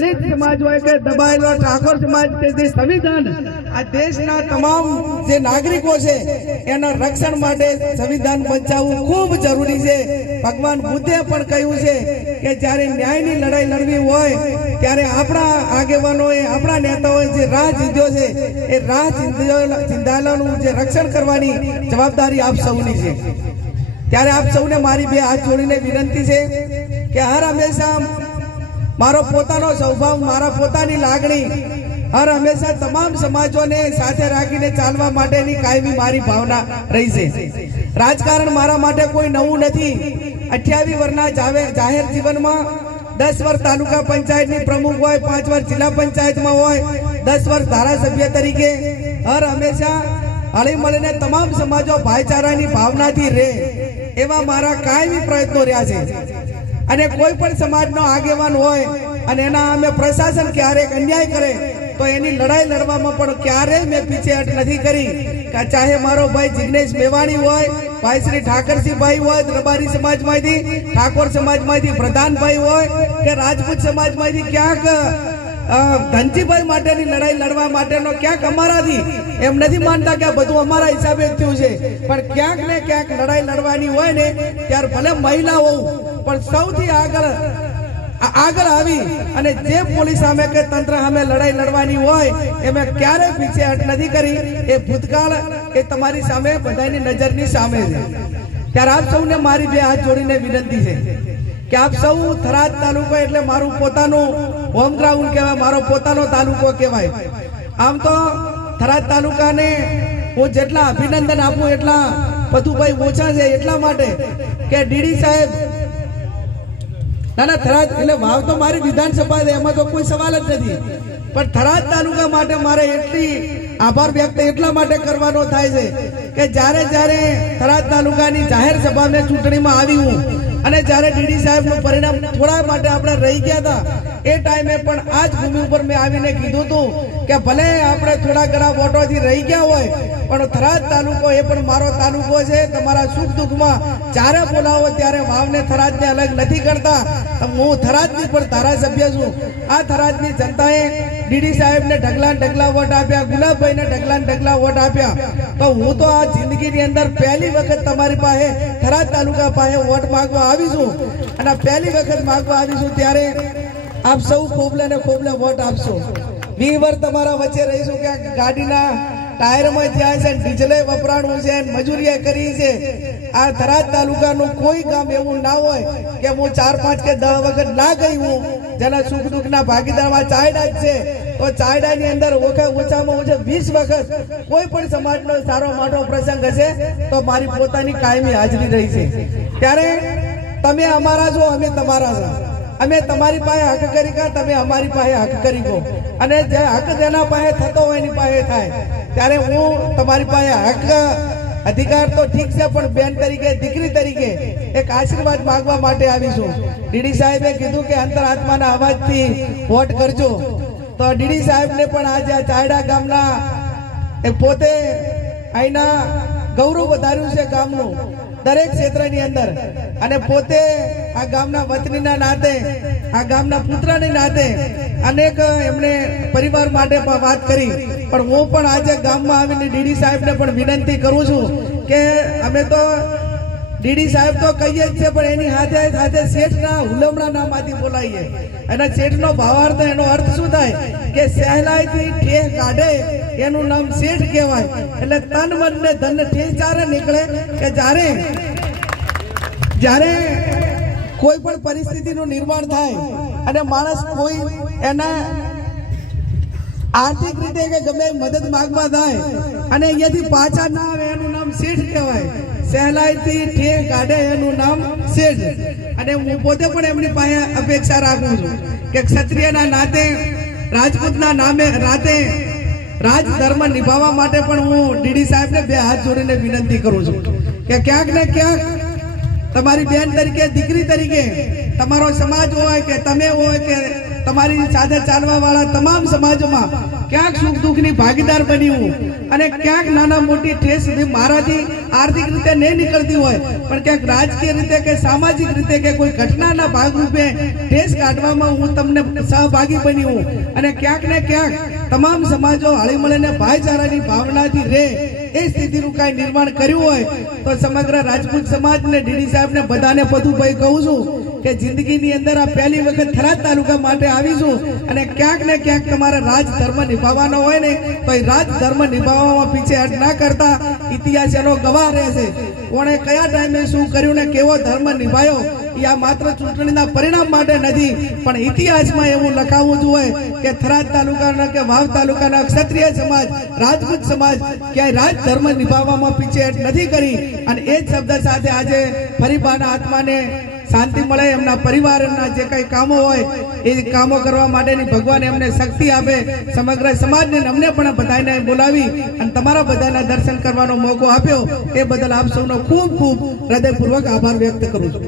દલિત સમાજ હોય કે દબાયેલો ઠાકોર સમાજ કે જે સંવિધાન આ દેશના તમામ જે નાગરિકો છે એના રક્ષણ માટે સંવિધાન બચાવવું ખૂબ જરૂરી છે ભગવાન બુદ્ધે પણ કહ્યું છે કે જ્યારે ન્યાયની લડાઈ લડવી હોય ત્યારે આપણા આગેવાનોએ આપણા નેતાઓએ જે રાહ જીધ્યો છે એ રાહ ચિંધાયેલાનું જે રક્ષણ કરવાની જવાબદારી આપ સૌની છે ત્યારે આપ સૌને મારી બે હાથ જોડીને વિનંતી છે કે હર હંમેશા મારો પોતાનો સ્વભાવ મારા પોતાની લાગણી હર હંમેશા તમામ સમાજોને સાથે રાખીને ચાલવા માટેની કાયમી મારી ભાવના રહી છે રાજકારણ મારા માટે કોઈ નવું નથી અઠ્યાવીસ વર્ષના જાહેર જીવનમાં દસ વર્ષ તાલુકા પંચાયતની પ્રમુખ હોય પાંચ વર્ષ જિલ્લા પંચાયતમાં હોય દસ વર્ષ ધારાસભ્ય તરીકે હર હંમેશા હળી મળીને તમામ સમાજો ભાઈચારાની ભાવનાથી રહે એવા મારા કાયમી પ્રયત્નો રહ્યા છે અને કોઈ પણ સમાજનો આગેવાન હોય અને એના અમે પ્રશાસન ક્યારેક અન્યાય કરે તો એની લડાઈ લડવામાં પણ ક્યારેય મેં પીછેહટ નથી કરી કે ચાહે મારો ભાઈ જિગ્નેશ મેવાણી હોય ભાઈ શ્રી ઠાકરસિંહભાઈ હોય દરબારી સમાજમાંથી ઠાકોર સમાજમાંથી પ્રધાનભાઈ હોય કે રાજપૂત સમાજમાંથી ક્યાંક ધનજીભાઈ માટેની લડાઈ લડવા માટેનો ક્યાંક અમારાથી એમ નથી માનતા કે બધું અમારા હિસાબે થયું છે પણ ક્યાંક ને ક્યાંક લડાઈ લડવાની હોય ને ત્યારે ભલે મહિલા હોઉં પણ સૌથી આગળ આગળ આવી અને જે પોલીસ સામે કે તંત્ર સામે લડાઈ લડવાની હોય એ એમાં ક્યારેય પીછેહટ નથી કરી એ ભૂતકાળ એ તમારી સામે બધાની નજરની સામે છે ત્યારે આપ સૌને મારી બે હાથ જોડીને વિનંતી છે કે આપ સૌ થરાદ તાલુકો એટલે મારું પોતાનું હોમ ગ્રાઉન્ડ કહેવાય મારો પોતાનો તાલુકો કહેવાય આમ તો થરાદ તાલુકાને હું જેટલા અભિનંદન આપું એટલા પથુભાઈ ઓછા છે એટલા માટે કે ડીડી સાહેબ ના ના થરાદ એટલે વાવ તો મારી વિધાનસભા છે એમાં તો કોઈ સવાલ જ નથી પણ થરાદ તાલુકા માટે મારે એટલી આભાર વ્યક્ત એટલા માટે કરવાનો થાય છે કે જ્યારે જ્યારે થરાદ તાલુકાની જાહેર સભા મેં ચૂંટણીમાં આવી હું અને જ્યારે ડીડી સાહેબનું પરિણામ થોડા માટે આપણે રહી ગયા હતા એ ટાઈમે પણ આ જ ભૂમિ ઉપર મેં આવીને કીધું હતું કે ભલે આપણે થોડા ઘણા વોટોથી રહી ગયા હોય પણ થરાદ તાલુકો એ પણ મારો તાલુકો છે તમારા સુખ દુઃખમાં જ્યારે બોલાવો ત્યારે વાવને થરાદને અલગ નથી કરતા હું થરાદની પણ ધારાસભ્ય છું આ થરાદની જનતાએ ડીડી સાહેબને ઢગલા ઢગલા વોટ આપ્યા ગુલાબભાઈને ઢગલા ઢગલા વોટ આપ્યા તો હું તો આ જિંદગીની અંદર પહેલી વખત તમારી પાસે થરાદ તાલુકા પાસે વોટ માંગવા આવ્યો આવીશું અને પહેલી વખત માગવા આવીશું ત્યારે આપ સૌ ખોબલે ને ખોબલે વોટ આપશો વીરવાર તમારા વચ્ચે રહીશું કે ગાડીના ટાયરમાં જ્યાં છે ડીઝલે વપરાણું છે મજૂરીએ કરી છે આ ધરાજ તાલુકાનું કોઈ કામ એવું ના હોય કે હું ચાર પાંચ કે દસ વખત ના ગઈ હું જેના સુખ દુઃખના ભાગીદારમાં ચાયડા જ છે તો ચાયડાની અંદર ઓછા ઓછામાં ઓછા વીસ વખત કોઈ પણ સમાજનો સારો મોટો પ્રસંગ હશે તો મારી પોતાની કાયમી હાજરી રહી છે ત્યારે તમે અમારા છો અમે તમારા છો અમે તમારી પાસે હક કરી ગયા તમે અમારી પાસે હક કરી ગયો અને જે હક જેના પાસે થતો હોય એની પાસે થાય ત્યારે હું તમારી પાસે હક અધિકાર તો ઠીક છે પણ બેન તરીકે દીકરી તરીકે એક આશીર્વાદ માગવા માટે આવી છું ડીડી સાહેબે કીધું કે અંતરાત્માના અવાજથી વોટ કરજો તો ડીડી સાહેબને પણ આજે આ ચાયડા ગામના એ પોતે અહીંના ગૌરવ વધાર્યું છે ગામનું દરેક ક્ષેત્રની અંદર અને પોતે આ ગામના વતનીના નાતે આ ગામના પુત્રની નાતે અનેક એમણે પરિવાર માટે પણ વાત કરી પણ હું પણ આજે ગામમાં આવીને ડીડી સાહેબને પણ વિનંતી કરું છું કે અમે તો ડીડી સાહેબ તો કહીએ જ છે પણ એની સાથે સાથે શેઠના હુલમણા નામાંથી બોલાવીએ અને શેઠનો ભાવાર્થ એનો અર્થ શું થાય કે સહેલાઈથી ઠેસ કાઢે એનું નામ શેઠ કહેવાય એટલે તન મન ને ધન ઠેસ જ્યારે નીકળે કે જ્યારે જ્યારે કોઈ પણ પરિસ્થિતિનું નિર્માણ થાય અને માણસ કોઈ એના આર્થિક રીતે કે ગમે મદદ માગવા થાય અને અહીંયાથી પાછા ના આવે એનું નામ શેઠ કહેવાય સહેલાઈથી ઠેર કાઢે એનું નામ શેઠ અને હું પોતે પણ એમની પાસે અપેક્ષા રાખું છું કે ક્ષત્રિયના નાતે રાજપૂતના નામે રાતે રાજધર્મ નિભાવવા માટે પણ હું ડીડી સાહેબને બે હાથ જોડીને વિનંતી કરું છું કે ક્યાંક ને ક્યાંક તમારી બેન તરીકે દીકરી તરીકે તમારો સમાજ હોય કે તમે હોય કે તમારી સાથે ચાલવા વાળા તમામ સમાજમાં ક્યાંક સુખ દુઃખની ભાગીદાર બની હું અને ક્યાંક નાના મોટી ઠેસ સુધી મારાથી આર્થિક રીતે નહીં નીકળતી હોય પણ ક્યાંક રાજકીય રીતે કે સામાજિક રીતે કે કોઈ ઘટનાના ભાગરૂપે ઠેસ કાઢવામાં હું તમને સહભાગી બની હું અને ક્યાંક ને ક્યાંક તમામ સમાજો હળી મળીને ભાઈચારાની ભાવનાથી રે એ સ્થિતિનું કાંઈ નિર્માણ કર્યું હોય તો સમગ્ર રાજપૂત સમાજ ને ડીડી સાહેબ ને બધાને ભાઈ કહું છું કે જિંદગીની અંદર આ પહેલી વખત થરાદ તાલુકા માટે આવીશું અને ક્યાંક ને ક્યાંક તમારે રાજધર્મ નિભાવવાનો હોય ને તો એ રાજધર્મ નિભાવવામાં પીછે પીછેહટ ના કરતા ઇતિહાસ એનો ગવાહ રહેશે કોણે કયા ટાઈમે શું કર્યું ને કેવો ધર્મ નિભાયો એ આ માત્ર ચૂંટણીના પરિણામ માટે નથી પણ ઇતિહાસમાં એવું લખાવવું જોઈએ કે થરાદ તાલુકાના કે વાવ તાલુકાના ક્ષત્રિય સમાજ રાજપૂત સમાજ ક્યાંય રાજ ધર્મ નિભાવવામાં પીછેહટ નથી કરી અને એ જ શબ્દ સાથે આજે ફરીબાના આત્માને શાંતિ મળે એમના પરિવારના જે કંઈ કામો હોય એ કામો કરવા માટેની ભગવાન એમને શક્તિ આપે સમગ્ર સમાજને અમને પણ બધાને બોલાવી અને તમારા બધાના દર્શન કરવાનો મોકો આપ્યો એ બદલ આપ સૌનો ખૂબ ખૂબ હૃદયપૂર્વક આભાર વ્યક્ત કરું છું